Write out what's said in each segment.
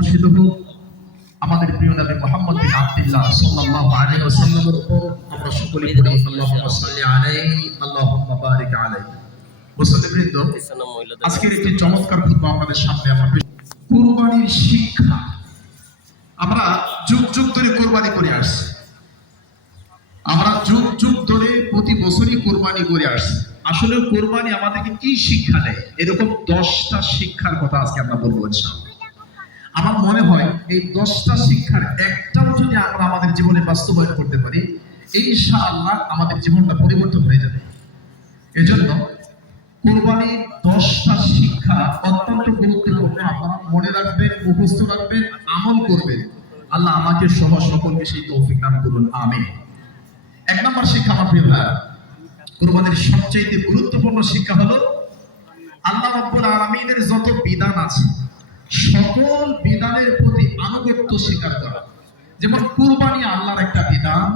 বর্ষিত হোক আমাদের প্রিয় নবী মুহাম্মদ বিন আব্দুল্লাহ সাল্লাল্লাহু আলাইহি ওয়াসাল্লামের উপর। আমরা সকলে পড়ি আল্লাহুম্মা সাল্লি আলাইহি আল্লাহুম্মা বারিক আলাইহি। মুসলিমবৃন্দ, আজকের একটি চমৎকার খুতবা আমাদের সামনে আমরা কুরবানির শিক্ষা। আমরা যুগ যুগ ধরে কুরবানি করে আসছি, আমরা যুগ যুগ ধরে প্রতি বছরই কুরবানি করে আসছি। আসলে কুরবানি আমাদেরকে কি শিক্ষা দেয়, এরকম 10টা শিক্ষার কথা আজকে আমরা বলবো ইনশাআল্লাহ। আমার মনে হয় এই 10টা শিক্ষার একটাও যদি আমরা আমাদের জীবনে বাস্তবায়ন করতে পারি, ইনশাআল্লাহ আমাদের জীবনটা পরিবর্তন হয়ে যাবে। এজন্য কুরবানির 10টা শিক্ষা অত্যন্ত গুরুত্বপূর্ণ। আপনারা মনে রাখবেন, মুখস্থ রাখবেন, আমল করবেন। আল্লাহ আমাকে সহ সকলকে সেই তৌফিক দান করুন, আমিন। 1 নম্বর শিক্ষা আমার প্রিয় ভাই, কুরবানির সবচেয়ে গুরুত্বপূর্ণ শিক্ষা হলো আল্লাহ রাব্বুল আলামিনের যত বিধান আছে সকল বিধানের প্রতি আনুগত্য স্বীকার করা। যেমন কুরবানি আল্লাহর একটা বিধান,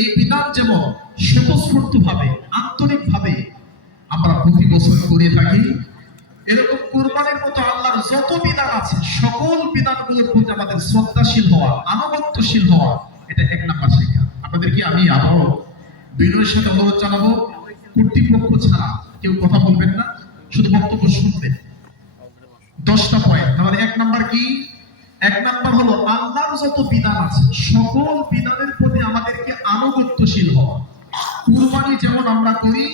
এই বিধান যেমন স্বতঃস্ফূর্তভাবে আন্তরিকভাবে আমরা প্রতি বছর করে থাকি, এরকম কুরবানির মতো আল্লাহর যত বিধান আছে সকল বিধানগুলোর প্রতি আমাদের শ্রদ্ধাশীল হওয়া, আনুগত্যশীল হওয়া, এটা 1 নম্বর শিক্ষা। আপনাদেরকে আমি আবারও বিনয়ের সাথে অনুরোধ জানাবো, কর্তৃপক্ষ ছাড়া কেউ কথা বলবেন না, শুধু বক্তব্য শুনবেন। 10টা পয়েন্ট। তাহলে 1 নাম্বার কি? 1 নাম্বার হলো আল্লাহর যত বিধান আছে সকল বিধানের প্রতি আমাদেরকে আনুগত্যশীল হওয়া। কুরবানি যেমন আমরা করি,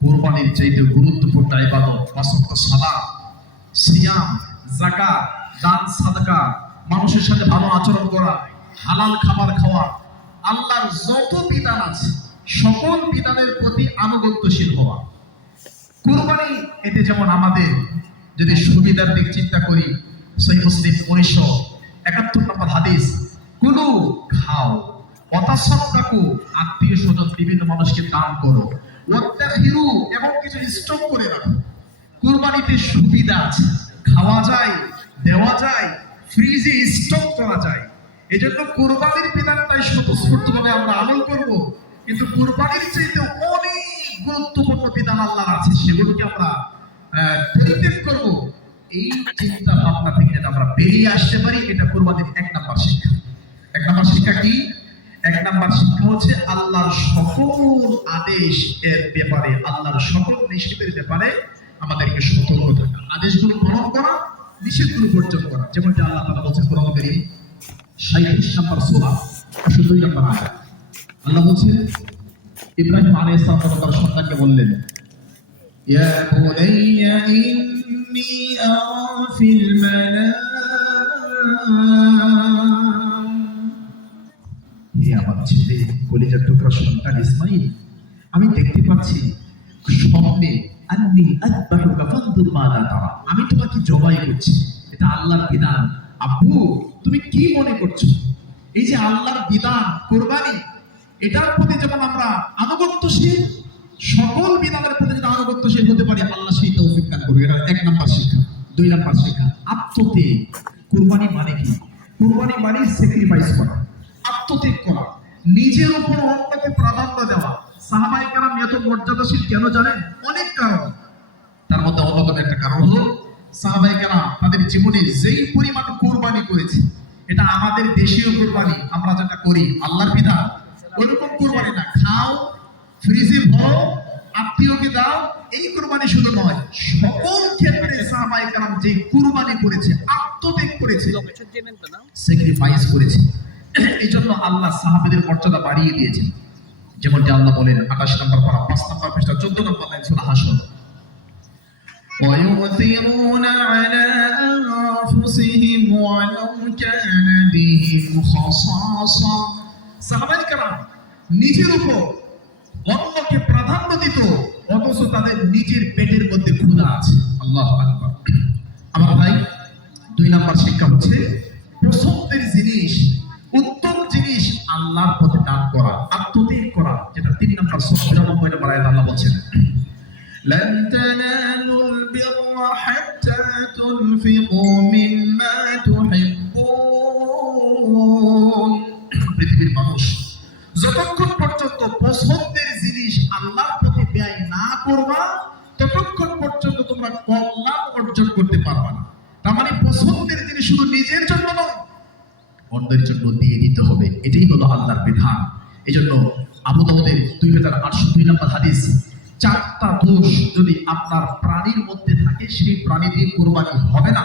কুরবানির চাইতে গুরুত্বপূর্ণ ইবাদত 5 ওয়াক্ত সালাত, সিয়াম, যাকাত, দান সাদকা, মানুষের সাথে ভালো আচরণ করা, হালাল খাবার খাওয়া। আল্লাহর যত বিধান আছে সকল বিধানের প্রতি আনুগত্যশীল হওয়া। কুরবানি এতে যেমন আমাদের যদি সুবিধার দিক চিন্তা করি, সহিহ মুসলিম 1971 নম্বর হাদিস, কুলু খাও, ওয়াতাসাদদাকু আত্মীয় স্বজন বিভিন্ন মানুষকে দান করো, ওয়াত্তাখিরু এবং কিছু স্টক করে রাখো। কুরবানিতে সুবিধা আছে, খাওয়া যায়, দেওয়া যায়, ফ্রিজে স্টক করা যায়। এজন্য কুরবানির বিধানটাই স্বতঃস্ফূর্তভাবে আমরা আমল করব, কিন্তু কুরবানির চাইতে অনেক গুরুত্বপূর্ণ বিধান আল্লাহর আছে, সেগুলোকে আমরা পরিত্যাগ করব। এই চিন্তা ভাবনা থেকে যদি আমরা বেরিয়ে আসতে পারি, এটা কুরবানির 1 নম্বর শিক্ষা। 1 নম্বর শিক্ষা কি? 1 নম্বর শিক্ষা হচ্ছে আল্লাহর সকল আদেশ এর ব্যাপারে, আল্লাহর সকল নিষেধের ব্যাপারে আমাদেরকে সতর্ক থাকা, আদেশগুলো পালন করা, নিষেধগুলো বর্জন করা। যেমনটা আল্লাহ তাআলা বলেছেন কোরআন কারীম 37 নম্বর সূরা 2 নম্বর আয়াত। আল্লাহ বলেছেন, ইব্রাহিম আলাইহিস সালাম তার সন্তানকে বললেন, ইয়া বুনাইয়া ইন্নী আরা ফিল মানাম, হে আমার ছেলে, কলিজার টুকরা সন্তান ইসমাঈল, আমি দেখতে পাচ্ছি স্বপ্নে, আন্নী আযবাহুকা ফানজুর মাযা তারা, আমি তোমাকে জবাই করছি। এটা আল্লাহর বিধান। আব্বু, তুমি কি মনে করছো? এই যে আল্লাহর বিধান কুরবানি, এটার প্রতি যখন আমরা আনুগত্যশীল, সকল বিধানের প্রতি যদি আনুগত্যশীল হতে পারি, আল্লাহ সেই তৌফিক দান করবে। এটা 1 নম্বর শিক্ষা। 2 নম্বর শিক্ষা, আত্মত্যাগ। কুরবানি মানে কি? কুরবানি মানে স্যাক্রিফাইস করা, আত্মত্যাগ করা, নিজের উপর অন্যকে প্রাধান্য দেওয়া। সাহাবায়ে কেরাম এত মর্যাদাশীল কেন জানেন? অনেক কারণ। তার মধ্যে অন্যতম একটা কারণ হলো সাহাবায়ে কেরাম তাদের জীবনে যেই পরিমাণ কুরবানি করেছে, এটা আমাদের দেশীয় কুরবানি আমরা যেটা করি আল্লাহর বিধান, ওরকম কুরবানি না। খাও, ফ্রিজে ভরো, আত্মীয়কে দাও, এই কুরবানি শুধু নয়, সকল ক্ষেত্রে সাহাবায়ে কেরাম যে কুরবানি করেছে, আত্মত্যাগ করেছে, স্যাক্রিফাইস করেছে। এই জন্য আল্লাহ সাহাবাদের মর্যাদা বাড়িয়ে দিয়েছেন। যেমনটি আল্লাহ বলেন 28 নম্বর পারা 5 নম্বর পৃষ্ঠা 14 নম্বর লাইন সূরা হাশর, وَيُؤْثِرُونَ عَلَى أَنفُسِهِمْ وَلَوْ كَانَ بِهِمْ خَصَاصَةٌ। সাহাবায়ে কেরাম নিজের উপর অন্যকে প্রাধান্য দিত, অথচ তাদের নিজের পেটের মধ্যে ক্ষুধা আছে। আল্লাহু আকবার। আমার ভাই, 2 নম্বর শিক্ষা হচ্ছে পছন্দের জিনিস, উত্তম জিনিস আল্লাহর পথে দান করা, আত্মত্যাগ করা, যেটা 3 নম্বর সূরা 99 নম্বর আয়াতে আল্লাহ বলেছেন, لن تنالوا البر حتى تنفقوا مما تحبون। পৃথিবীর মানুষ যতক্ষণ পর্যন্ত পছন্দের জিনিস আল্লাহর পথে ব্যয় না করবা, ততক্ষণ পর্যন্ত তোমরা কল্যাণ অর্জন করতে পারবা না। তার মানে পছন্দের জিনিস শুধু নিজের জন্য নয়, অন্যের জন্য দিয়ে দিতে হবে। এটাই হলো আল্লাহর বিধান। এই জন্য আবু দাউদের 2802 নম্বর হাদিস, 4টা দোষ যদি আপনার প্রাণীর মধ্যে থাকে সেই প্রাণী দিয়ে কোরবানি হবে না।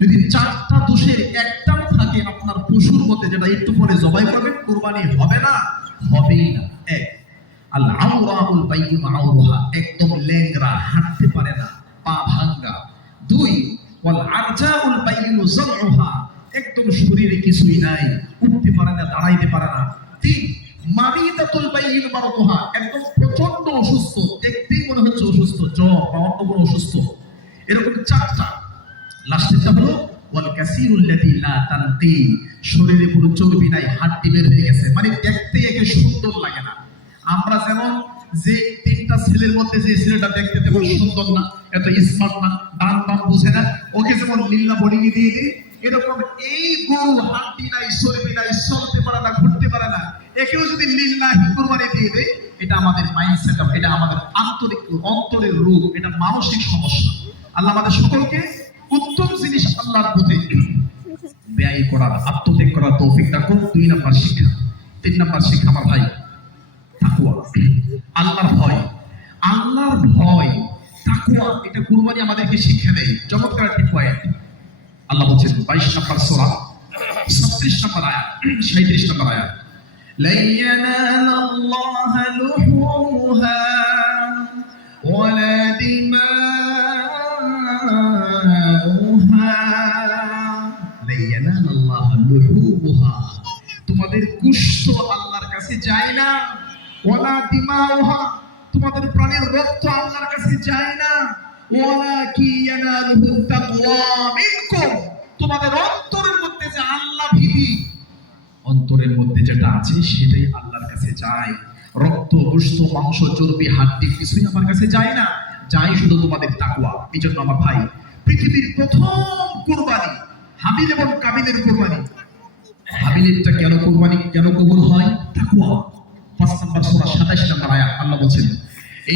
যদি 4টা দোষের একটাও থাকে আপনার পশুর মধ্যে, যেটা একটু পরে জবাই করবেন, কোরবানি হবে না, হবেই না। এক, আল আওরাউল বাইয়িন আওরাহা, একদম ল্যাংড়া, হাঁটতে পারে না, পা ভাঙ্গা। 2, ওয়াল আরজাউল বাইয়িন জামউহা, একদম শরীরে কিছুই নাই, উঠতে পারে না, দাঁড়াইতে পারে না। 3, মারিদাতুল বাইয়িন মারদুহা, একদম প্রচন্ড অসুস্থ, দেখতেই মনে হচ্ছে অসুস্থ, জ্বর বা অন্য কোনো অসুস্থ। এরকম 4টা। লাস্টেরটা হলো ওয়াল কাসিরুল্লাযী লা তানকি, শরীরে কোনো চর্বি নাই, হাড়টি বের হয়ে গেছে, মানে দেখতে একে সুন্দর লাগে না। আমরা যেমন যে 3টা ছেলের মধ্যে যে ছেলেটা দেখতে তেমন সুন্দর না, এত স্মার্ট না, ডান বাম বুঝে না, ওকে যেমন লিল্লা বডি দিয়ে দিই, এরকম এই গরু হাড়টি নাই, চর্বি নাই, চলতে পারে না, ঘুরতে পারে না, একেও যদি লিল্লাহি কুরবানি দিয়ে দেয়, এটা আমাদের মাইন্ডসেট, এটা আমাদের আন্তরিক অন্তরের রূপ, এটা মানসিক সমস্যা। আল্লাহ আমাদের সকলকে উত্তম জিনিস আল্লাহর পথে ব্যয় করার, আত্মত্যাগ করার তৌফিক দান করুন। 2 নম্বর শিক্ষা। 3 নম্বর শিক্ষা আমার ভাই, তাকওয়া, আল্লাহর ভয়। আল্লাহর ভয়, তাকওয়া, এটা কুরবানি আমাদেরকে শিক্ষা দেয়। চমৎকার একটি পয়েন্ট। আল্লাহ বলছেন 22 নম্বর সূরা 36 নম্বর আয়াত, 37 নম্বর আয়াত, লা ইয়ানালাল্লাহা লুহুমুহা ওয়ালা তোমাদের কুষ্ঠ আল্লাহর কাছে যায় না, ওয়ালা দিমাউহা, তোমাদের প্রাণের রক্ত আল্লাহর কাছে যায় না, ওয়ালাকি ইয়ানালুহু তাকওয়া মিনকুম, তোমাদের অন্তরের মধ্যে যে আল্লাহ ভীতি, অন্তরের মধ্যে যেটা আছে সেটাই আল্লাহর কাছে যায়। রক্ত, গোশত, মাংস, চর্বি, হাড্ডি কিছুই আমার কাছে যায় না, যায় শুধু তোমাদের তাকওয়া। এই জন্য আমার ভাই, পৃথিবীর প্রথম কুরবানি হাবিল এবং কাবিলের কুরবানি। হাবিলেরটা কেন কুরবানি, কেন কবুল হয়? তাকওয়া। 5 নম্বর সূরা 27 নম্বর আয়াত, আল্লাহ বলেন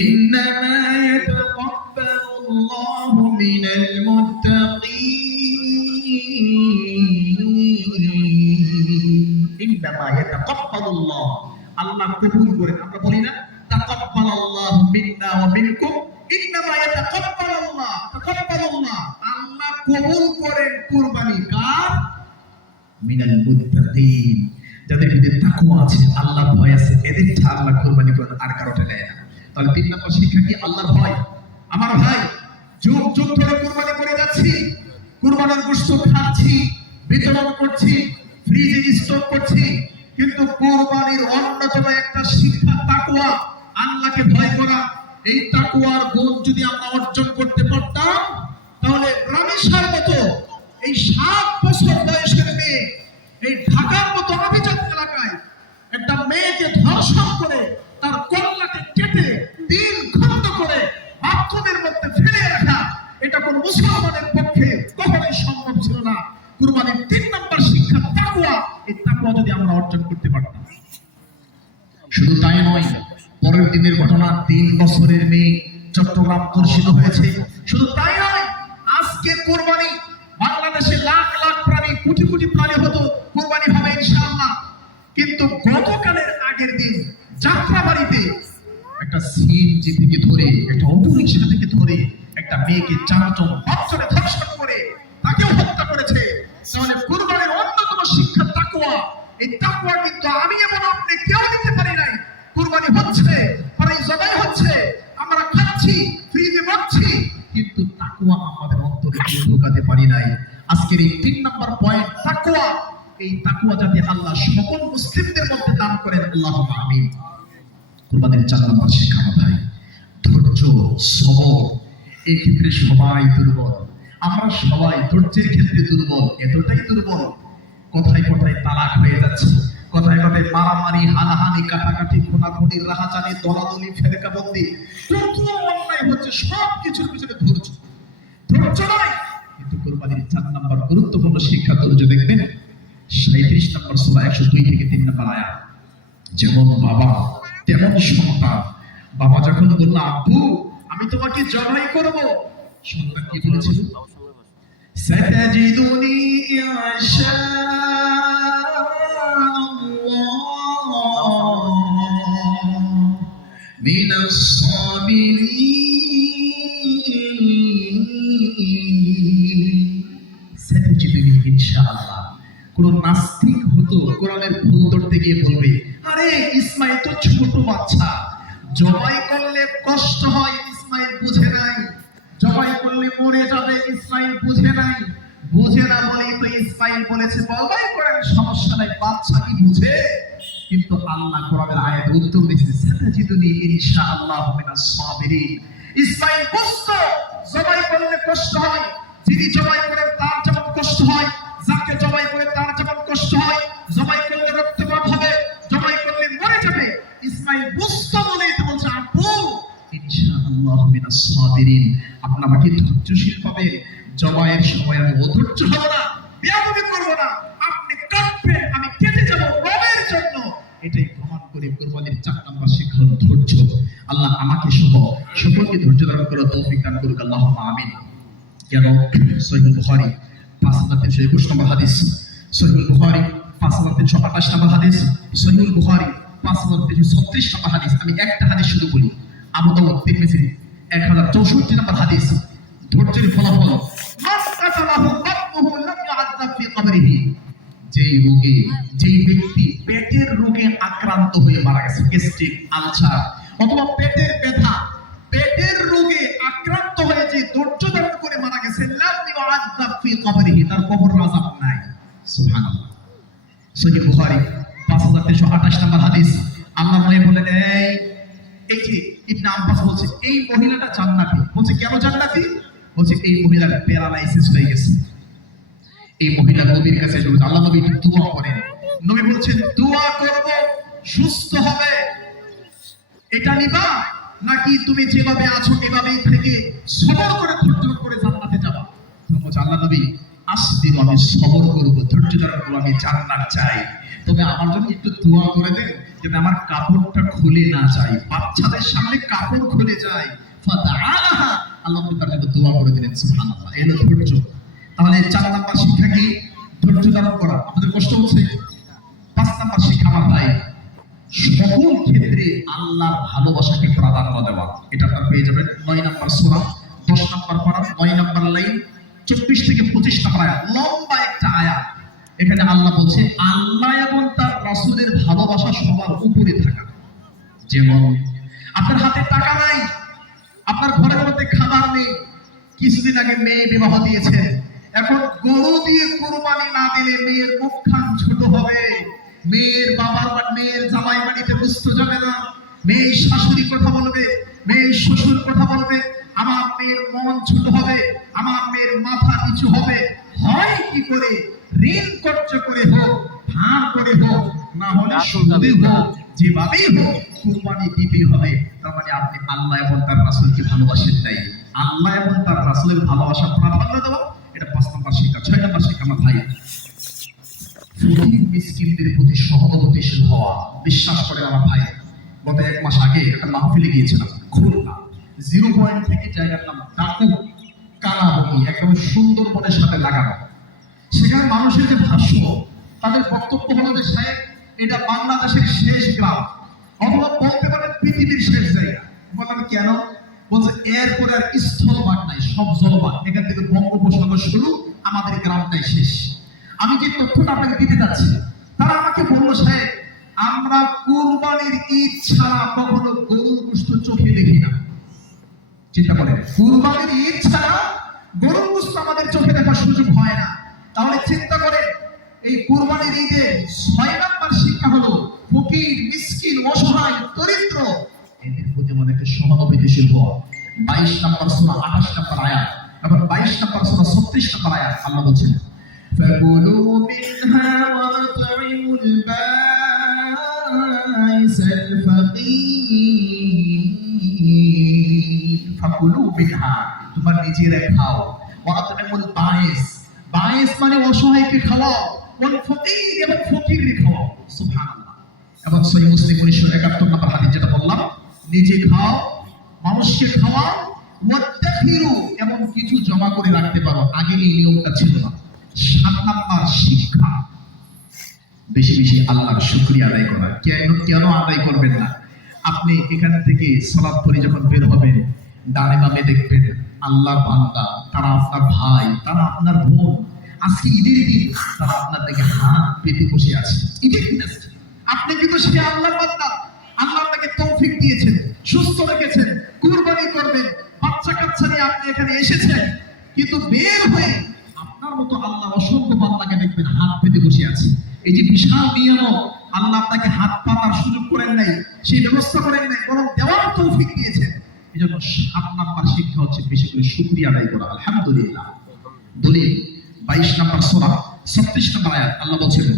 ইন্নামা ইয়াতাকাব্বালুল্লাহু মিনাল মুত্তাকিন, ইন্নামা ইয়াতাকাব্বালুল্লাহ, আল্লাহ কবুল করেন। আমরা বলি না তাকাব্বালাল্লাহু মিন্না ওয়া মিনকুম, ইন্নামা ইয়াতাকাব্বালুল্লাহ, তাকাব্বালুল্লাহ, আল্লাহ কবুল করেন কুরবানি কার? মিনাল মুত্তাকিন, যাদের ভিতরে তাকওয়া আছে, আল্লাহর ভয় আছে, এদেরটা আল্লাহ কুরবানি করেন, আর কারোটা নেয় না। তাহলে 3 নম্বর শিক্ষা কি? আল্লাহর ভয়। আমার ভাই, যুগ যুগ ধরে কুরবানি করে যাচ্ছি, কুরবানির গোশত খাচ্ছি, বিতরণ করছি, ফ্রিজে স্টক করছি, কিন্তু কুরবানির অন্যতম একটা শিক্ষা তাকওয়া, আল্লাহকে ভয় করা। এই তাকওয়ার গুণ যদি আমরা অর্জন করতে পারতাম, তাহলে রামেশার মতো এই 7 বছর বয়সের মেয়ে, এই ঢাকার মতো অভিজাত এলাকায় একটা মেয়েকে ধর্ষণ করে তার কল্লাকে কেটে 3 খণ্ড করে বাথরুমের মধ্যে ফেলে রাখা, এটা কোন মুসলমানের পক্ষে কখনোই সম্ভব ছিল না। কুরবানির 3 নম্বর শিক্ষা তাকওয়া। এই তাকওয়া যদি আমরা অর্জন করতে পারতাম, শুধু তাই নয়, পরের দিনের ঘটনা, 3 বছরের মেয়ে চট্টগ্রাম ধর্ষিত হয়েছে। শুধু তাই নয়, আজকে কুরবানি, বাংলাদেশে লাখ লাখ প্রাণী, কোটি কোটি প্রাণী হতো, কুরবানি হবে ইনশাআল্লাহ, কিন্তু গতকালের আগের দিন যাত্রাবাড়িতে একটা সিএনজি থেকে ধরে, একটা অটোরিকশা থেকে ধরে একটা মেয়েকে 4 জন বাচ্চারা ধর্ষণ করে তাকেও হত্যা করেছে। তাহলে কুরবানির অন্যতম শিক্ষা তাকওয়া। এই তাকওয়া কিন্তু আমি এবং আপনি কেউ দিতে পারি নাই। কুরবানি হচ্ছে, পরে জবাই হচ্ছে, আমরা খাচ্ছি, ফ্রিজে রাখছি, কিন্তু তাকওয়া আমাদের অন্তরে ঢোকাতে পারি নাই। আজকের এই 3 নম্বর পয়েন্ট তাকওয়া, এই তাকওয়া যাতে আল্লাহ সকল মুসলিমদের মধ্যে দান করেন, আল্লাহুম্মা আমিন। কুরবানির 4 নম্বর শিক্ষা ভাই, ধৈর্য, সবর। এই ক্ষেত্রে সবাই দুর্বল, আমরা সবাই ধৈর্যের ক্ষেত্রে দুর্বল, এতটাই দুর্বল, কথায় কথায় তালাক হয়ে যাচ্ছে, কথায় কথায় মারামারি, হানাহানি, কাটাকাটি, খুনাখুনি, রাহাজানি, দলাদলি, ফেরকাবন্দি, কত অন্যায় হচ্ছে। সব কিছুর পিছনে ধৈর্য, ধৈর্য নয়। কিন্তু কুরবানির 4 নম্বর গুরুত্বপূর্ণ শিক্ষা ধৈর্য। দেখবেন 37 নম্বর সূরা 102 থেকে 3 নম্বর আয়াত, যেমন বাবা তেমন সন্তান। বাবা যখন বলল, আব্বু আমি তোমাকে জবাই করব, সন্তান কি বলেছিল? সাতাজিদুনি ইনশাআল্লাহ মিনাস সাবিরিন। সাতাজিদুনি ইনশাআল্লাহ। কোন নাস্তিক হতো কোরআনের ভুল ধরতে গিয়ে বলবে, আরে ইসমাইল তো ছোট বাচ্চা, জবাই করলে কষ্ট হয়, ইসমাইল বুঝে নাই, জবাই করলে মরে যাবে, ইসমাইল বুঝে নাই, বুঝে না বলেই তো ইসমাইল বলেছে জবাই করেন, সমস্যা নাই, বাচ্চা কি বুঝে? কিন্তু আল্লাহ কোরআনের আয়াতে উত্তর দিয়েছে, সাতাজিদুনি ইনশাআল্লাহ মিনাস সাবিরিন। ইসমাইল বুঝতো জবাই করলে কষ্ট হয়, যিনি জবাই করেন তার যেমন কষ্ট হয়, যাকে জবাই করে তার যেমন কষ্ট হয়, জবাই করলে রক্তপাত হবে, জবাই করলে মরে যাবে, ইসমাইল বুঝতো বলেই তো বলছে আপু ইনশাআল্লাহ মিনাস সাবিরিন, আপনি আমাকে ধৈর্যশীল পাবেন, জবাইয়ের সময় আমি অধৈর্য হব না, বেয়াদবি করব না, আপনি কাঁদবেন, আমি কেটে যাব রবের জন্য। এটাই প্রমাণ করে কুরবানির 4 নম্বর শিক্ষা হলো ধৈর্য। আল্লাহ আমাকে সহ সকলকে ধৈর্য ধারণ করার তৌফিক দান করুক, আল্লাহুম্মা আমিন। কেন সহিহ বুখারী 5321 নম্বর হাদিস, সহিহ বুখারী 5328 নম্বর হাদিস, সহিহ বুখারী 5336 নম্বর হাদিস। আমি একটা হাদিস শুধু বলি, আবু দাউদ তিরমিজি 1064 নম্বর হাদিস। ধৈর্যের ফলাফল, মান কাতালাহু বাতনুহু লাম ইউআযাব ফি কবরিহি। যেই রোগে, যেই ব্যক্তি পেটের রোগে আক্রান্ত হয়ে মারা গেছে, গ্যাস্ট্রিক, আলসার অথবা পেটের ব্যথা, পেটের রোগে আক্রান্ত হয়ে যে ধৈর্য ধারণ করে মারা গেছে, লাম ইউআযাব ফি কবরিহি, তার কবর আযাব নাই। সুবহানাল্লাহ। সহিহ বুখারী 5328 নম্বর হাদিস। আল্লাহ বলেন, এই যে ইবনে আব্বাস বলছে এই মহিলাটা জান্নাতি। বলছে কেন জান্নাতি? বলছে এই মহিলার প্যারালাইসিস হয়ে গেছে। এই মহিলা নবীর কাছে এসে আল্লাহ নবী একটু দোয়া করেন। নবী বলছেন দোয়া করব সুস্থ হবে, এটা নিবা নাকি তুমি যেভাবে আছো এভাবেই থেকে সবর করে ধৈর্য করে জান্নাতে যাবা? বলছে আল্লাহ নবী আসদিন আমি সবর করব, ধৈর্য ধারণ করব, আমি জান্নাত চাই, তবে আমার জন্য একটু দোয়া করে দেন যাতে আমার কাপড়টা খুলে না যায়, বাচ্চাদের সামনে কাপড় খুলে যায়। ফাতাআলাহা, আল্লাহ তার জন্য দোয়া করে দিলেন। সুবহানাল্লাহ। এলো ধৈর্য। তাহলে 4 নাম্বার শিক্ষা কি? ধৈর্য ধারণ করা। আমাদের কষ্ট হচ্ছে। 5 নাম্বার শিক্ষা আমার ভাই, সকল ক্ষেত্রে আল্লাহর ভালোবাসাকে প্রাধান্য দেওয়া। এটা আপনারা পেয়ে যাবেন 9 নাম্বার সূরা 10 নাম্বার পারা 9 নাম্বার লাইন 24 থেকে 25 নাম্বার আয়াত, লম্বা একটা আয়াত। এখানে আল্লাহ বলছে আল্লাহ এবং তার রাসূলের ভালোবাসা সবার উপরে থাকা। যেমন আপনার হাতে টাকা নাই, আপনার ঘরের মধ্যে খাবার নেই, কিছুদিন আগে মেয়ে বিবাহ দিয়েছেন, এখন গরু দিয়ে কুরবানি না দিলে মেয়ের মুখখান ছোট হবে, মেয়ের বাবার বা মেয়ের জামাই বাড়িতে বুঝতে যাবে না, মেয়ের শাশুড়ি কথা বলবে, মেয়ের শ্বশুর কথা বলবে, আমার মেয়ের মন ছোট হবে, আমার মেয়ের মাথা নিচু হবে। হয় কি করে? ঋণ কর্য করে হোক, ধার করে হোক, না হলে সুদে হোক, যেভাবেই হোক কুরবানি দিতে হবে। তার মানে আপনি আল্লাহ এবং তার রাসূলকে ভালোবাসেন নাই। আল্লাহ এবং তার রাসূলের ভালোবাসা প্রাধান্য দেওয়া, এটা 5 নম্বর শিক্ষা। 6 নম্বর শিক্ষা আমার ভাই, ফকির মিসকিনদের প্রতি সহানুভূতিশীল হওয়া। বিশ্বাস করেন আমার ভাই, গত 1 মাস আগে একটা মাহফিলে গিয়েছিলাম খুলনা, 0 পয়েন্ট থেকে জায়গার নাম ডাকু কানাবনি, একদম সুন্দরবনের সাথে লাগানো। সেখানে মানুষের যে ভাষ্য, তাদের বক্তব্য হলো যে সাহেব এটা বাংলাদেশের শেষ গ্রাম, অথবা বলতে পারেন পৃথিবীর শেষ জায়গা। বললাম কেন? বলছে এরপরে আর স্থলভাগ নাই, সব জলভাগ, এখান থেকে বঙ্গোপসাগর শুরু, আমাদের গ্রামটাই শেষ। আমি যে তথ্যটা আপনাকে দিতে যাচ্ছি, তারা আমাকে বললো সাহেব আমরা কুরবানির ঈদ ছাড়া কখনো গরুর গোশত চোখে দেখি না। চিন্তা করেন, কুরবানির ঈদ ছাড়া গরুর গোশত আমাদের চোখে দেখার সুযোগ হয় না। তাহলে চিন্তা করেন, এই কুরবানির ঈদে 6 নাম্বার শিক্ষা হলো ফকির, মিসকিন, অসহায়, দরিদ্র এদের প্রতি আমাদেরকে সহানুভূতিশীল হওয়া। 22 নাম্বার সূরা 28 নাম্বার আয়াত এবং 22 নাম্বার সূরা 36 নাম্বার আয়াত আল্লাহ বলছেন فَكُلُوا مِنْهَا وَأَطْعِمُوا الْبَائِسَ الْفَقِيرَ। فَكُلُوا مِنْهَا, তোমরা নিজেরা খাও, وَأَطْعِمُوا الْبَائِسَ, বাইস মানে অসহায়কে খাওয়াও, ওয়াল ফকির এবং ফকিরকে খাওয়াও। সুবহানাল্লাহ। এবং সহিহ মুসলিম 1971 নম্বর হাদিস যেটা বললাম, নিজে খাও, মানুষকে খাওয়াও, ওয়াত্তাখিরু, এমন কিছু জমা করে রাখতে পারো। আগে এই নিয়মটা ছিল না। 7 নাম্বার শিক্ষা, বেশি বেশি আল্লাহর শুকরিয়া আদায় করা। কেন আদায় করবেন না? আপনি এখান থেকে সালাত পড়ে যখন বের হবেন, ডানে বামে দেখবেন আল্লাহর বান্দা, তারা আপনার ভাই, তারা আপনার বোন। আজকে ঈদের দিন তারা আপনার দিকে হাত পেতে বসে আছে। ঈদের দিন আছে, আপনি কিন্তু সে আল্লাহর বান্দা। আল্লাহ আপনাকে তৌফিক দিয়েছেন, সুস্থ রেখেছেন, কুরবানি করবেন, বাচ্চা কাচ্চা নিয়ে আপনি এখানে এসেছেন। কিন্তু বের হয়ে আপনার মতো আল্লাহর অসংখ্য বান্দাকে দেখবেন হাত পেতে বসে আছে। এই যে বিশাল নিয়ামত, আল্লাহ আপনাকে হাত পাতার সুযোগ করেন নাই, সেই ব্যবস্থা করেন নাই, বরং দেওয়ার তৌফিক দিয়েছেন। এই জন্য 7 নাম্বার শিক্ষা হচ্ছে বেশি করে শুকরিয়া আদায় করা। আলহামদুলিল্লাহ। দলিল 22 নাম্বার সূরা 36 নাম্বার আয়াত, আল্লাহ বলছেন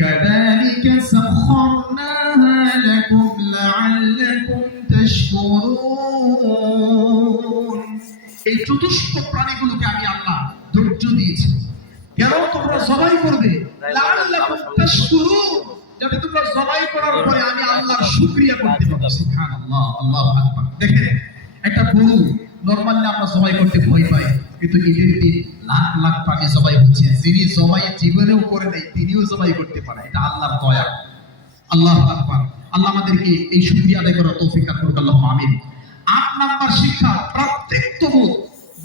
কাযালিকা সাখখারনাহা লাকুম লাআল্লাকুম তাশকুরুন। এই চতুষ্প প্রাণীগুলোকে আমি আল্লাহ ধৈর্য দিয়েছি। কেন? তোমরা জবাই করবে, লাআল্লাকুম তাশকুরুন, যাতে তোমরা জবাই করার পরে আমি আল্লাহর শুকরিয়া করতে পারো। সুবহানাল্লাহ, আল্লাহু আকবার। দেখেন, একটা গরু নরমালি আমরা জবাই করতে ভয় পাই, কিন্তু ঈদের দিন লাখ লাখ প্রাণী জবাই হচ্ছে। যিনি জবাই জীবনেও করে নাই, তিনিও জবাই করতে পারে। এটা আল্লাহর দয়া। আল্লাহু আকবার। আল্লাহ আমাদেরকে এই শুকরিয়া আদায় করার তৌফিক দান করুন। আল্লাহুম্মা আমিন। 8 নাম্বার শিক্ষা, ভ্রাতৃত্ববোধ,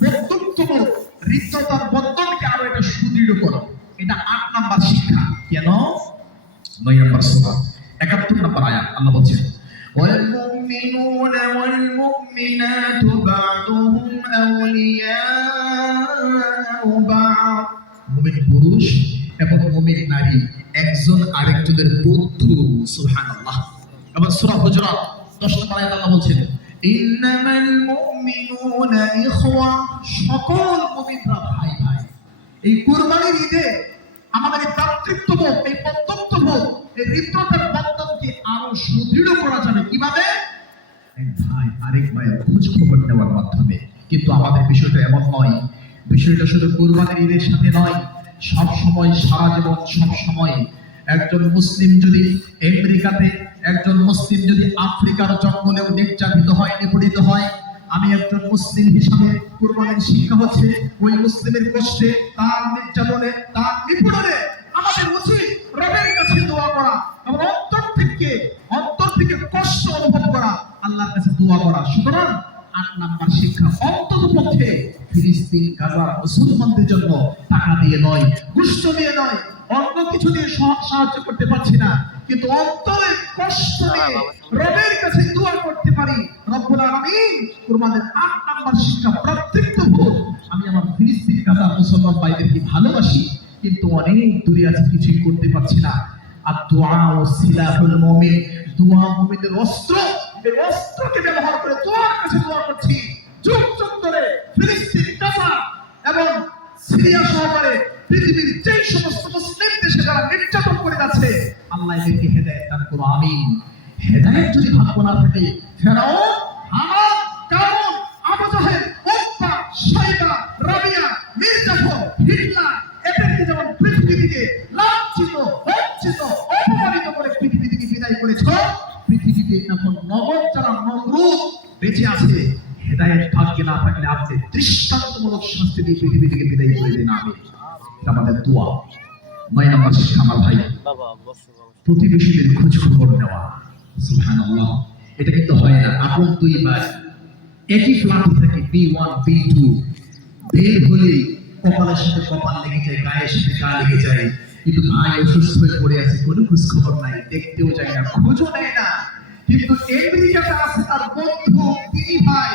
বন্ধুত্ববোধ, হৃদ্যতার বন্ধনকে আরো এটা সুদৃঢ় করো। এটা 8 নাম্বার শিক্ষা। কেন? 9 নাম্বার সূরা 71 নাম্বার আয়াত, আল্লাহ বলছেন والمؤمنون والمؤمنات بعضهم أولياء بعض। মুমিন পুরুষ এবং মুমিন নারী একজন আরেকজনের বন্ধু। সুবহানাল্লাহ। এবং সূরা হুজুরাত 10 নম্বর আয়াতে আল্লাহ বলছেন ইন্নামাল মুমিনুনা ইখওয়া, সকল মুমিনরা ভাই ভাই। এই কুরবানির ঈদে আমাদের এই ভ্রাতৃত্ববোধ, এই বন্ধুত্ববোধ, এই হৃদ্যতার বন্ধনকে আরো সুদৃঢ় করা যাবে কিভাবে? এক ভাই আরেক ভাইয়ের খোঁজ খবর নেওয়ার মাধ্যমে। কিন্তু আমাদের বিষয়টা এমন নয়। বিষয়টা শুধু কুরবানির ঈদের সাথে নয়, সব সময়, সারা জীবন, সব সময়। একজন মুসলিম যদি আমেরিকাতে, একজন মুসলিম যদি আফ্রিকার জঙ্গলেও নির্যাতিত হয়, নিপীড়িত হয়, আমি একজন মুসলিম হিসাবে কুরবানির শিক্ষা হচ্ছে ওই মুসলিমের কষ্টে, তার নির্যাতনে, তার নিপীড়নে আমাদের উচিত রবের কাছে দোয়া করা এবং অন্তর থেকে কষ্ট অনুভব করা, আল্লাহর কাছে দোয়া করা। সুতরাং 8 নাম্বার শিক্ষা, অন্ততপক্ষে ফিলিস্তিন, গাজা মুসলমানদের জন্য টাকা দিয়ে নয়, গোশত দিয়ে নয়, অন্য কিছু দিয়ে সাহায্য করতে পারছি না, কিন্তু অন্তরে কষ্ট নিয়ে রবের কাছে দোয়া করতে পারি। রব্বুল আলামিন কুরবানের 8 নাম্বার শিক্ষা, ভ্রাতৃত্ববোধ। আমি আমার ফিলিস্তিন, গাজা মুসলমান ভাইদেরকে ভালোবাসি, কিন্তু অনেক দূরে আছে, কিছুই করতে পারছি না। আর দোয়া ও সিলাহুল মুমিন, দোয়া মুমিনের অস্ত্র। এই অস্ত্রকে ব্যবহার করে দোয়ার কাছে দোয়া করছি। যুগ যুগ ধরে ফিলিস্তিন, গাজা এবং সিরিয়া সহকারে পৃথিবীর যে সমস্ত মুসলিম দেশে যারা নির্যাতন করে যাচ্ছে, আল্লাহ এদেরকে হেদায়েত দান করো, আমিন। হেদায়েত যদি ভাগ্য না থাকে, ফেরাউন, হামান, কারুন, আবু জাহেল, উতবা, শাইবা, রাবিয়া, মীর জাফর, হিটলার, এদেরকে যেমন পৃথিবী থেকে লাঞ্ছিত, বঞ্চিত, অপমানিত করে পৃথিবী থেকে বিদায় করেছ, পৃথিবীতে এখন নগদ যারা নমরুদ বেঁচে আছে, হেদায়েত ভাগ্যে না থাকলে আপনি দৃষ্টান্তমূলক শাস্তি দিয়ে পৃথিবী থেকে বিদায় করে দিন, আমিন। আমাদের দোয়া। 9 নাম্বার শিক্ষা, আমার ভাই, প্রতিবেশীদের খোঁজ খবর নেওয়া। সুবহানাল্লাহ। এটা কিন্তু হয় না। আপন 2 ভাই একই ফ্ল্যাটে থাকে, B1 B2, বের হলে কপালের সাথে কপাল লেগে যায়, গায়ের সাথে গা লেগে যায়, কিন্তু ভাই অসুস্থ হয়ে পড়ে আছে, কোনো খোঁজ খবর নাই, দেখতেও যায় না, খোঁজও নেয় না। কিন্তু আমেরিকাতে আছে তার বন্ধু, 3 ভাই,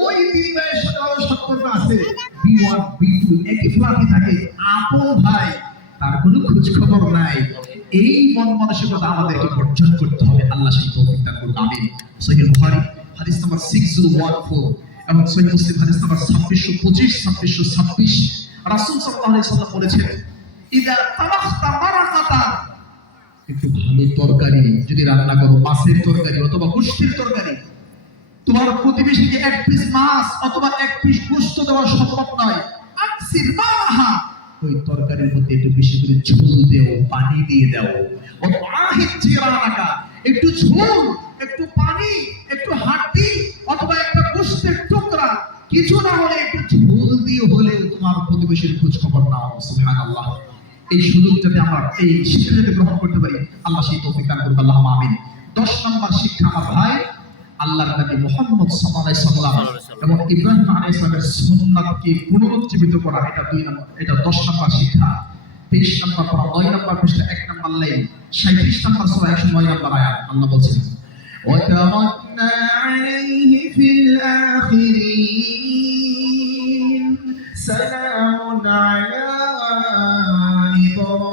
ওই 3 ভাইয়ের সাথে আরো সম্পর্ক আছে। B1 B2 একই ফ্ল্যাটে থাকে, আপন ভাই, তার কোনো খোঁজ খবর নাই। এই মন মানসিকতা আমাদেরকে বর্জন করতে হবে। আল্লাহ সেই তৌফিক দান করুন, আমিন। সহিহ বুখারী হাদিস নাম্বার 6014 এবং সহিহ মুসলিম হাদিস নাম্বার 2625 2626, রাসূল সাল্লাল্লাহু আলাইহি ওয়াসাল্লাম বলেছেন ইদা তারাখতা মারাকাতা, একটু ভালো তরকারি যদি রান্না করো, মাছের তরকারি অথবা গোশতের তরকারি, তোমার প্রতিবেশীকে 1 পিস মাছ অথবা 1 পিস গোশত দেওয়া সম্ভব নয়, আকসির মাহা, ওই তরকারির মধ্যে একটু বেশি করে ঝোল দেও, পানি দিয়ে দাও। ওয়াহিদ জিরানাকা, একটু ঝোল, একটু পানি, একটু হাড্ডি অথবা একটা গোশতের টুকরা কিছু না হলে একটু ঝোল দিয়ে হলেও তোমার প্রতিবেশীর খোঁজ খবর নাও। সুবহানাল্লাহ। এই সুযোগ যাতে আমরা এই শিক্ষা যাতে গ্রহণ করতে পারি, আল্লাহ সেই তৌফিক দান করুন। আল্লাহুম্মা আমিন। 10 নম্বর শিক্ষা আমার ভাই, আল্লাহর নবী মুহাম্মদ সাল্লাল্লাহু আলাইহি সাল্লাম এবং ইব্রাহিম আলাইহিস সালামের সুন্নাতকে পুনরুজ্জীবিত করা, এটা 2 নম্বর, এটা 10 নম্বর শিক্ষা। 23 নম্বর পড়া, 9 নম্বর পৃষ্ঠা, 1 নম্বর লাইন, 37 নম্বর সূরা 109 নম্বর আয়াত। আল্লাহ বলছেন وَتَرَكْنَا عَلَيْهِ فِي الْآخِرِينَ سَلَامٌ عَلَى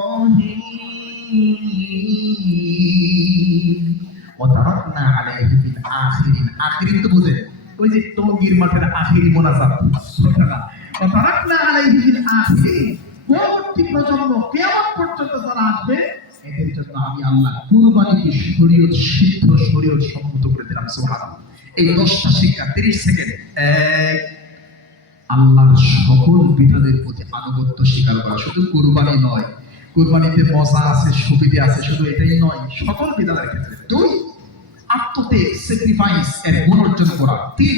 إِبْرَاهِيمَ وَتَرَكْنَا عَلَيْهِ فِي الْآخِرِينَ। আখিরিন তো বুঝেন, ওই যে টঙ্গীর মাঠের আখিরি মোনাজাত, وَتَرَكْنَا عَلَيْهِ فِي الْآخِرِينَ। পরবর্তী প্রজন্ম কিয়ামত পর্যন্ত যারা আসবে, এদের জন্য আমি আল্লাহ কুরবানিকে শরীয়ত সিদ্ধ, শরীয়ত সম্মত করে দিলাম। সুবহানাল্লাহ। এই 10টা শিক্ষা 30 সেকেন্ড। এক, আল্লাহর সকল বিধানের প্রতি আনুগত্য স্বীকার করা। শুধু কুরবানি নয়, কুরবানিতে মজা আছে, সুবিধা আছে, শুধু এটাই নয়, সকল বিধানের ক্ষেত্রে। 2, আত্মত্যাগ, স্যাক্রিফাইস এর গুণ অর্জন করা। 3,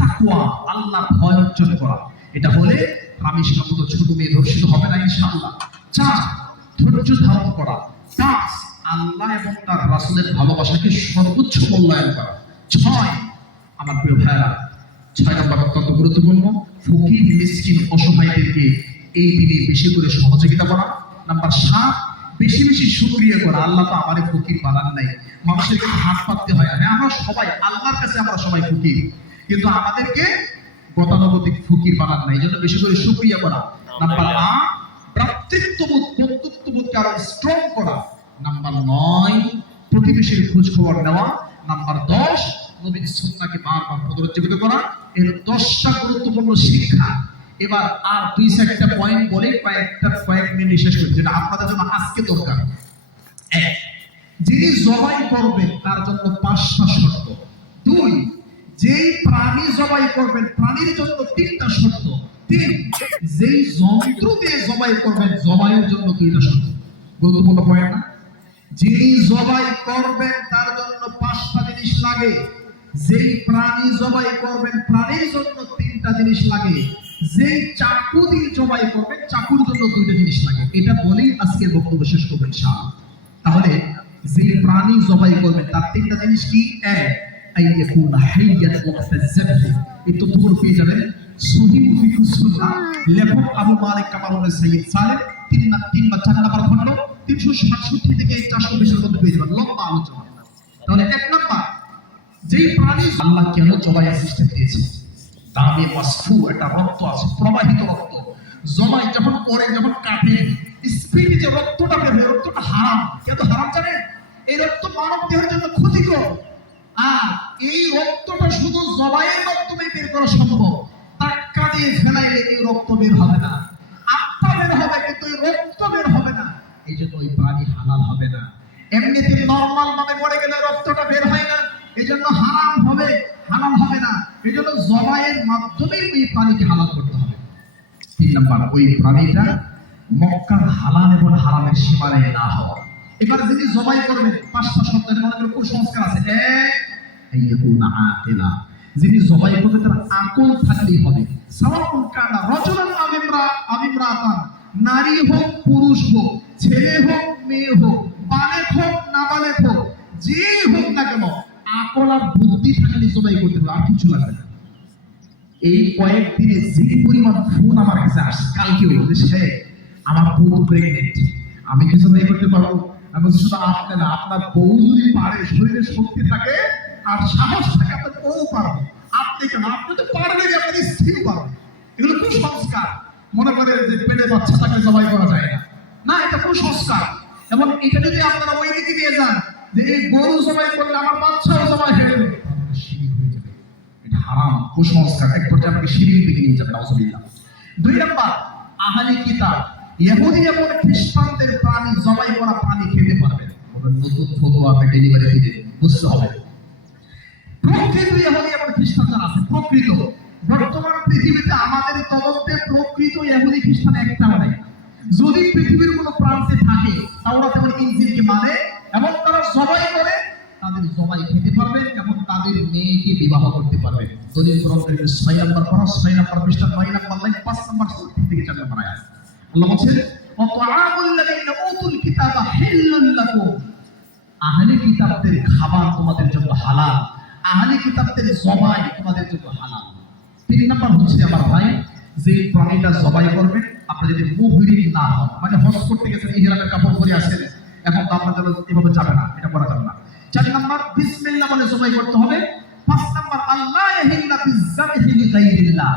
তাকওয়া, আল্লাহর ভয় অর্জন করা। এটা হলে রামেশের মতো ছোট মেয়ে ধর্ষিত হবে না ইনশাআল্লাহ। 4, ধৈর্য ধারণ করা। 5, আল্লাহ এবং তার রাসূলের ভালোবাসাকে সর্বোচ্চ মূল্যায়ন করা। 6, আমার প্রিয় ভাইরা, 6 নম্বর অত্যন্ত গুরুত্বপূর্ণ, ফকির, মিসকিন, অসহায়দেরকে এই দিনে বেশি করে সহযোগিতা করা। নাম্বার 7, বেশি বেশি শুকরিয়া করা। আল্লাহ তো আমারে ফকির বানান নাই, মানুষের কাছে হাত পাততে হয় না। আমরা সবাই আল্লাহর কাছে, আমরা সবাই ফকির, কিন্তু আমাদেরকে গতানুগতিক ফকির বানান নাই, এই জন্য বেশি করে শুকরিয়া করা। নাম্বার 8, ভ্রাতৃত্ববোধ, বন্ধুত্ববোধকে আরো স্ট্রং করা। নাম্বার 9, প্রতিবেশীর খোঁজ খবর নেওয়া। নাম্বার 10, নবীর সুন্নাহকে বারবার পুনরুজ্জীবিত করা। এর 10টা গুরুত্বপূর্ণ শিক্ষা। এবার আর 2-4টা পয়েন্ট বলে কয়েক মিনিট শেষ করছি, যেটা আপনাদের জন্য আজকে দরকার। 1, যিনি জবাই করবেন তার জন্য 5টা শর্ত। 2, যেই প্রাণী জবাই করবেন প্রাণীর জন্য 3টা শর্ত। 3, যেই যন্ত্র দিয়ে জবাই করবেন জবাইয়ের জন্য 2টা শর্ত। গুরুত্বপূর্ণ পয়েন্ট না? যিনি জবাই করবেন তার জন্য 5টা জিনিস লাগে। যেই প্রাণী জবাই করবেন প্রাণীর জন্য 3টা জিনিস লাগে। যেই চাকু দিয়ে জবাই করবেন চাকুর জন্য 2টা জিনিস লাগে। এটা বলেই আজকের বক্তব্য শেষ করব ইনশাআল্লাহ। তাহলে যেই প্রাণী জবাই করবেন তার 3টা জিনিস কি? 1, আইয়াকুনা হাইয়ান ওয়াক্তা যাবহি। এই তথ্যগুলো পেয়ে যাবেন সহিহ ফিকহুস সুন্নাহ, লেখক আবু মালিক কামারুল সাইয়্যিদ সালেহ, 4 নম্বর খণ্ড, 367 থেকে 420 এর মধ্যে পেয়ে যাবেন, লম্বা আলোচনা। তাহলে 1 নম্বর, যেই প্রাণী আল্লাহ কেন জবাই সিস্টেম দিয়েছে, দামে মাসফু, একটা রক্ত আছে, প্রবাহিত রক্ত। জবাই যখন করে, যখন কাটে, স্পিডে যে রক্তটা বের হয়, রক্তটা হারাম। কেন হারাম জানেন? এই রক্ত মানব দেহের জন্য ক্ষতিকর। আর এই রক্তটা শুধু জবাইয়ের মাধ্যমে বের করা সম্ভব। টাক্কা দিয়ে ফেলাইলে এই রক্ত বের হবে না, আত্মা বের হবে, কিন্তু এই রক্ত বের হবে না। এই জন্য ওই প্রাণী হালাল হবে না। এমনিতে নরমাল ভাবে মরে গেলে রক্তটা বের হয় না, এই জন্য হারাম হবে, হালাল হবে না। এই জন্য জবাইয়ের মাধ্যমেই ওই প্রাণীকে হালাল করতে হবে। 3 নম্বর, ওই প্রাণীটা মক্কার হালাল এবং হারামের সীমানায় না হওয়া। এবার যিনি জবাই করবেন 5টা শর্তের মধ্যে কুসংস্কার আছে। 1, আইয়াকুনা আকিলা, যিনি জবাই করবে তার আকল থাকলেই হবে। সাওয়াউন কানা রাজুলান আও ইমরাতান, নারী হোক পুরুষ হোক, ছেলে হোক মেয়ে হোক, বালেক হোক নাবালেক হোক, যেই হোক না কেন আকল আর বুদ্ধি থাকলে জবাই করতে হবে, আর কিছু লাগবে না। এই কয়েকদিনে যে পরিমাণ ফোন আমার কাছে আসছে, কালকেও সে আমার বউ প্রেগনেন্ট, আমি কি জবাই করতে পারবো? আমি শুধু আপনি না, আপনার বউ যদি পারে, শরীরে শক্তি থাকে আর সাহস থাকে, আপনার বউ পারবে। আপনি কেন? আপনি তো পারবেন, আপনার স্ত্রীও পারবে। এগুলো কুসংস্কার। মনে করে যে পেটে বাচ্চা থাকলে জবাই করা যায় না, না, এটা কুসংস্কার। এবং এটা যদি আপনারা ওই দিকে নিয়ে যান যে এই গরু জবাই করলে আমার বাচ্চাও জবাই হয়ে যাবে, শিরক হয়ে যাবে। এটা হারাম, কুসংস্কার। এক পর্যায়ে আপনাকে শিরকের দিকে নিয়ে যাবে, নাউযুবিল্লাহ। 2 নম্বর, আহলে কিতাব, ইহুদি এবং খ্রিস্টানদের প্রাণী জবাই করা প্রাণী খেতে পারবেন। নতুন ফতোয়া ডেলিভারি দিতে বুঝতে হবে। প্রকৃত ইহুদি এবং খ্রিস্টান যারা আছে, প্রকৃত বর্তমান পৃথিবীতে আমাদের তদন্তে প্রকৃত ইহুদি খ্রিস্টান একটাও নেই। যদি পৃথিবীর কোনো প্রান্তে থাকে, তাওরাত এবং ইনজিলকে মানে এবং তারা জবাই করে, তাদের জবাই খেতে পারবেন এবং তাদের মেয়েকে বিবাহ করতে পারবেন। দলিল গ্রন্থের 6 নম্বর পারা, 6 নম্বর পৃষ্ঠা, 9 নম্বর লাইন, 5 নম্বর থেকে 4 নম্বর আয়াত। আল্লাহ বলেন ওয়া তাআমুল লাযিনা উতুল কিতাবা হিল্লুল লাকুম, আহলে কিতাবদের খাবার তোমাদের জন্য হালাল, আহলে কিতাবদের জবাই তোমাদের জন্য হালাল। 3 নম্বর হচ্ছে আমার ভাই, যে প্রাণীটা জবাই করবেন আপনি যদি মুহরিম না হন, মানে হজ করতে গেছেন ইহরামের কাপড় পরে আসেন, এখন তো আপনাদের এভাবে যাবে না, এটা করা যাবে না। 4 নম্বর বিসমিল্লাহ বলে জবাই করতে হবে। 5 নম্বর আল্লাহ ইয়াহিল্লা বিযাবহি লিগাইরিল্লাহ,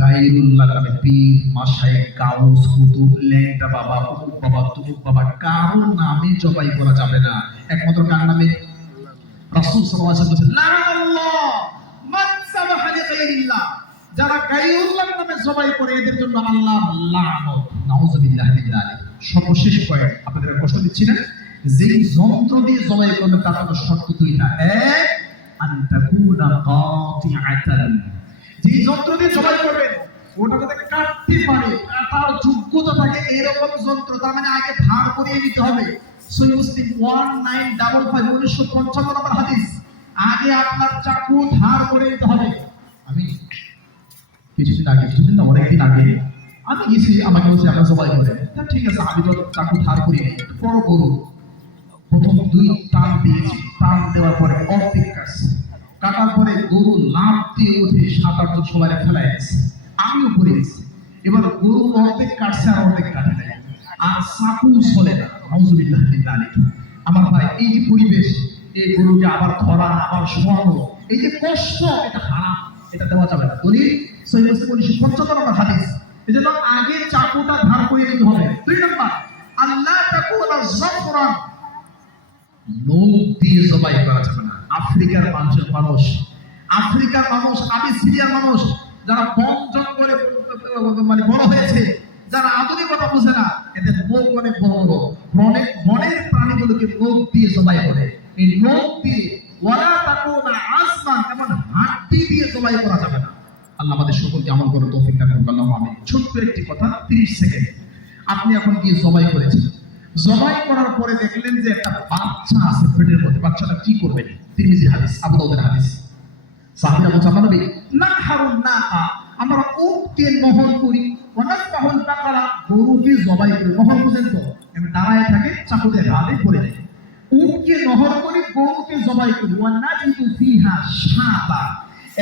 গায়রুল্লাহ নামে পীর, মাশায়েখ, গাউস, কুতুব, লেংটা বাবা, কুতুব বাবা, তুমুক বাবা কারো নামে জবাই করা যাবে না, একমাত্র কার নামে? রাসূল সাল্লাল্লাহু আলাইহি ওয়াসাল্লাম বলেছেন লাআল্লাহ মান যাবাহা লিগাইরিল্লাহ, যারা গায়রুল্লাহর নামে জবাই করে এদের জন্য আল্লাহর লানত, নাউযুবিল্লাহ মিন যালিক। সর্বশেষ পয়েন্ট, আপনাদের কষ্ট দিচ্ছি না, যেই যন্ত্র দিয়ে জবাই করবে তার জন্য শর্ত 2টা। এক, আন তাকুনা কাতিআতান, যে যন্ত্র দিয়ে জবাই করবেন ওটা যাতে কাটতে পারে, কাটার যোগ্যতা থাকে এরকম যন্ত্র, তার মানে আগে ধার করিয়ে নিতে হবে। সহিহ মুসলিম 1955 1955 নম্বর হাদিস, আগে আপনার চাকু ধার করে নিতে হবে। আমি কিছুদিন না অনেকদিন আগে আমি গেছি, আমাকে বলছে আমরা জবাই করে, ঠিক আছে আমি তো চাকু ধার করিয়ে নিই, বড় গরু প্রথম 2 টান দিয়েছি, টান দেওয়ার পরে অর্ধেক কাটছে, কাটার পরে গরু লাফ দিয়ে উঠে 7-8 জন সবাই ফেলাই গেছে, আমিও পড়ে গেছি। এবার গরু অর্ধেক কাটছে আর অর্ধেক কাটে নাই, আর চাকু চলে না, নাউযুবিল্লাহ মিন যালিক। আমার ভাই এই যে পরিবেশ, এই গরুকে আবার ধরা, আবার শোয়ানো, এই যে কষ্ট, এটা হারাম, এটা দেওয়া যাবে না। দলিল সহিহ মুসলিম 1955 নম্বর হাদিস। এজন্য আগে চাকুটা ধার করে নিতে হবে। 2 নম্বর আল্লাহ তাকুনা জাফরান, নখ দিয়ে জবাই করা যাবে না। আফ্রিকার মানুষ, আবিসিনিয়ার মানুষ যারা বন জঙ্গলে মানে বড় হয়েছে, যারা আধুনিকতা বুঝে না, এদের মুখ অনেক বড় বড়, বনের প্রাণীগুলোকে নখ দিয়ে জবাই করে। এই নখ দিয়ে ওয়ালা তাকুনা আসমান, এমন হাড্ডি দিয়ে জবাই করা যাবে না। আল্লাহ আমাদের সকলকে আমল করার তৌফিক দান করুন, আল্লাহুম্মা আমিন। ছোট্ট একটি কথা, 30 সেকেন্ড। আপনি এখন গিয়ে জবাই করেছেন, জবাই করার পরে দেখলেন যে একটা বাচ্চা আছে পেটের মধ্যে, বাচ্চাটা কি করবেন? তিরমিজি হাদিস, আবু দাউদের হাদিস। সাহাবীরা বলছেন নবী নাহরুন নাকা, আমরা উটকে নহর করি, ওয়ানাসবাহুল বাকারা, গরুকে জবাই করি। নহর বুঝেন তো, এমন দাঁড়ায় থাকে, চাকু দিয়ে গালে পড়ে যায়। উটকে নহর করি, গরুকে জবাই করি। ওয়ানাজিদু ফিহা শাতা,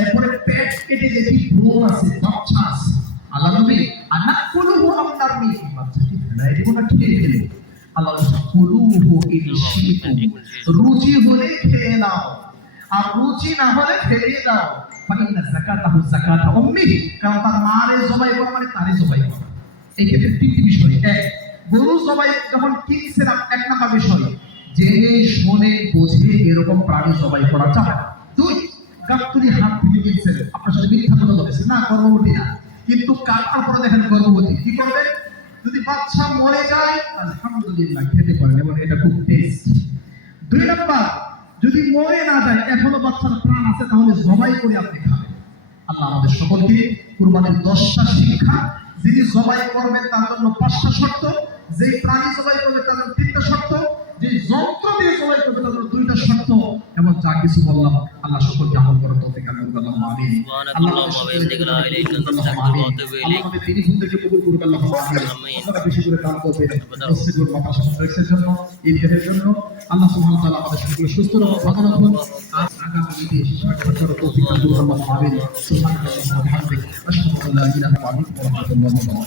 এরপরে পেট কেটে দেখি ভ্রূণ আছে, বাচ্চা আছে। আল্লাহ নবী আনাকুলুহু আম নারমি, বাচ্চাটি ফেলাই দেব না খেয়ে ফেলে? আল্লাহ কুলুহু ইন শিতুম, রুচি হলে খেয়ে নাও, আর রুচি না হলে ফেলে দাও। ফাইন্না যাকাতাহু যাকাতা উম্মিহি, কারণ তার মারে জবাই করা মানে তারে জবাই করা। এই ক্ষেত্রে 3টি বিষয়। এক, গরু জবাই যখন কিনছেন, 1 নম্বর বিষয়, জেনে শুনে বুঝে এরকম প্রাণী জবাই করা যাবে না। 2, গাবতলি হাত থেকে কিনছেন, আপনার সাথে মিথ্যা কথা বলেছে, না গর্ভবতী না, কিন্তু কাটার পরে দেখেন গর্ভবতী, কি করবেন? যদি বাচ্চা মরে যায় আলহামদুলিল্লাহ খেতে পারেন, এবং এটা খুব টেস্ট। 2 নম্বর, যদি মরে না যায়, এখনো বাচ্চার প্রাণ আছে, তাহলে জবাই করে আপনি খাবেন। আল্লাহ আমাদের সকলকে কুরবানির 10টা শিক্ষা, যিনি জবাই করবেন তার জন্য 5টা শর্ত, যেই প্রাণী জবাই করবে তার জন্য 3টা শর্ত, যে যন্ত্র দিয়ে জবাই করবে তার জন্য 2টা শর্ত, এবং যা কিছু বললাম আল্লাহ সকলকে আমল করার তৌফিক দান করুন, আল্লাহুম্মা আমিন। আল্লাহ আমাদের দিনী বন্ধুকে কবুল করুন, আল্লাহুম্মা আমিন। আপনারা বেশি করে দান করবেন মসজিদুল মাদ্রাসা মাদ্রাসার জন্য, ঈদের জন্য। আল্লাহ সুবহানাহু ওয়া তাআলা আমাদের সকলকে সুস্থ রাখুন, ভালো রাখুন। আগামী ঈদে সাক্ষাৎ করার তৌফিক দান করুন, আল্লাহুম্মা আমিন। সুবহানাল্লাহি ওয়া বিহামদিহি, আশহাদু আল্লা ইলাহা ইল্লাল্লাহু ওয়া আশহাদু আন্না মুহাম্মাদান রাসূলুল্লাহ।